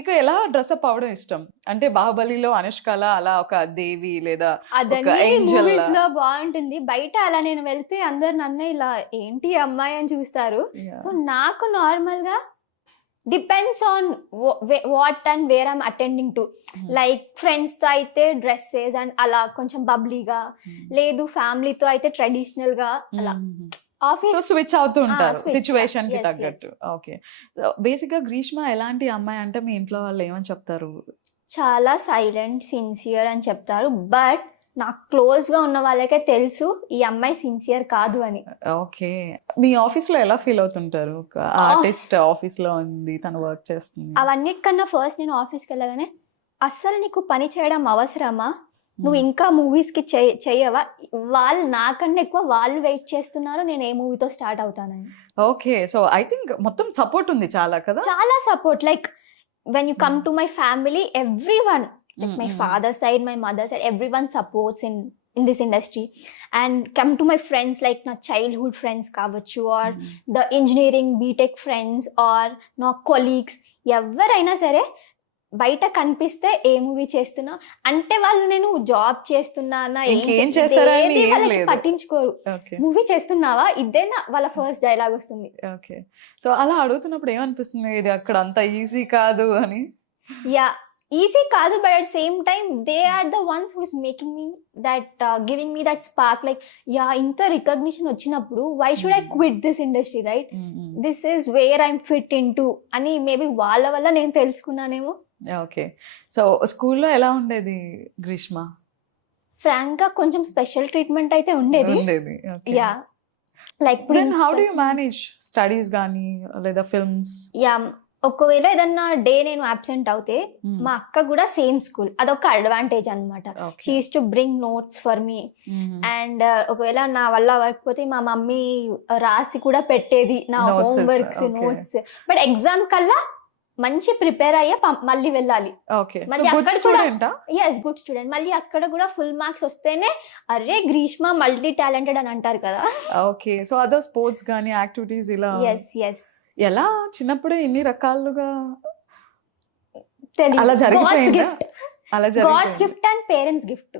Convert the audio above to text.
మీకు ఎలా డ్రెస్అప్ అవ్వడం ఇష్టం? అంటే 'బాహుబలిలో' అనుష్కలా అలా ఒక దేవి లేదా ఒక అదన్నీ ఏంజెల్ మూవీస్ లో బాగుంటుంది. బయట అలా నేను వెళ్తే అందరు నన్నే ఇలా ఏంటి ఈ అమ్మాయి అని చూస్తారు. సో నాకు నార్మల్ గా depends on what and where I'm attending to. Like friends తో అయితే డ్రెస్సెస్ అండ్ అలా కొంచెం బబ్లీగా, లేదు ఫ్యామిలీతో అయితే ట్రెడిషనల్ గా అలా. సో స్విచ్ అవుతూ ఉంటారు switch, సిచ్యువేషన్ కి yes, తగ్గట్టు. ఓకే. బేసిక్ గా గ్రీష్మ ఎలాంటి అమ్మాయి అంటే మీ ఇంట్లో వాళ్ళు ఏమని చెప్తారు? చాలా సైలెంట్, సిన్సియర్ అని చెప్తారు. బట్ నాకు క్లోజ్ గా ఉన్న వాళ్ళకే తెలుసు ఈ అమ్మాయి సిన్సియర్ కాదు అని. ఓకే. మీ ఆఫీస్ లో ఎలా ఫీల్ అవుతుంటారు? ఒక ఆర్టిస్ట్ ఆఫీస్ లో ఉంది, తను వర్క్ చేస్తుంది. అవన్నిటికన్నా ఫస్ట్ నేను ఆఫీస్కి వెళ్ళగానే అస్సలు నీకు పని చేయడం అవసరమా, నువ్వు ఇంకా మూవీస్ కి చెయ్యవా, వాళ్ళు నాకన్నా ఎక్కువ వాళ్ళు వెయిట్ చేస్తున్నారు నేను ఏ మూవీతో స్టార్ట్ అవుతానని. ఓకే. సో ఐ థింక్ మొత్తం సపోర్ట్ ఉంది చాలా కదా. చాలా support. Like when you come to my family, everyone, like my father side, my mother side, everyone supports in this industry. And come to my friends, like na childhood friends kavachu, or the engineering BTech friends, or na colleagues, ఎవరైనా సరే బయట కనిపిస్తే ఏ movie చేస్తున్నా అంటే వాళ్ళు నేను job చేస్తున్నా ఇంకేం చేస్తారని ఏం వాళ్ళకి లేదు. పట్టించుకోరు. ఓకే. మూవీ చేస్తున్నావా ఇదేనా వాళ్ళ ఫస్ట్ డైలాగ్ వస్తుంది. ఓకే. సో అలా అడుగుతున్నప్పుడు ఏమనిపిస్తుంది? ఇది అక్కడ అంత ఈజీ కాదు అని. యా, ఈజీ కాదు, but at same time they are the ones who is making me that, giving me that spark. Like yeah, ఇంత రికగ్నిషన్ వచ్చినప్పుడు why should I quit this industry, right? This is where I'm fit in to అని maybe వాళ్ళ వల్ల నేను తెలుసుకున్నానేమో. Okay. So స్కూల్లో ఎలా ఉండేది Greeshma? Frank గా కొంచెం స్పెషల్ ట్రీట్మెంట్ అయితే ఉండేది. Yeah, like then how do you manage studies గానీ లేదా ఫిల్మ్స్? యా, ఒకవేళ ఏదన్నా డే నేను అబ్సెంట్ అవుతే మా అక్క కూడా సేమ్ స్కూల్, అదొక అడ్వాంటేజ్ అనమాట. She use to bring notes for me. And ఒకవేళ నా వల్ల అవ్వకపోతే మా మమ్మీ రాసి కూడా పెట్టేది నా హోంవర్క్స్, నోట్స్. బట్ ఎగ్జామ్ కల్లా మంచి ప్రిపేర్ అయ్యే మళ్ళీ వెళ్ళాలి. మళ్ళీ అక్కడ కూడా గుడ్ స్టూడెంట్. మళ్ళీ అక్కడ కూడా ఫుల్ మార్క్స్ వస్తేనే అరే గ్రీష్మ మల్టీ టాలెంటెడ్ అని అంటారు కదా. ఓకే. సో అదర్ స్పోర్ట్స్ గానీ యాక్టివిటీస్ ఇలా ఎలా చిన్నప్పుడే ఇన్ని రకాలుగా అలా జరిగిపోయిందా? God's gift and parents gift.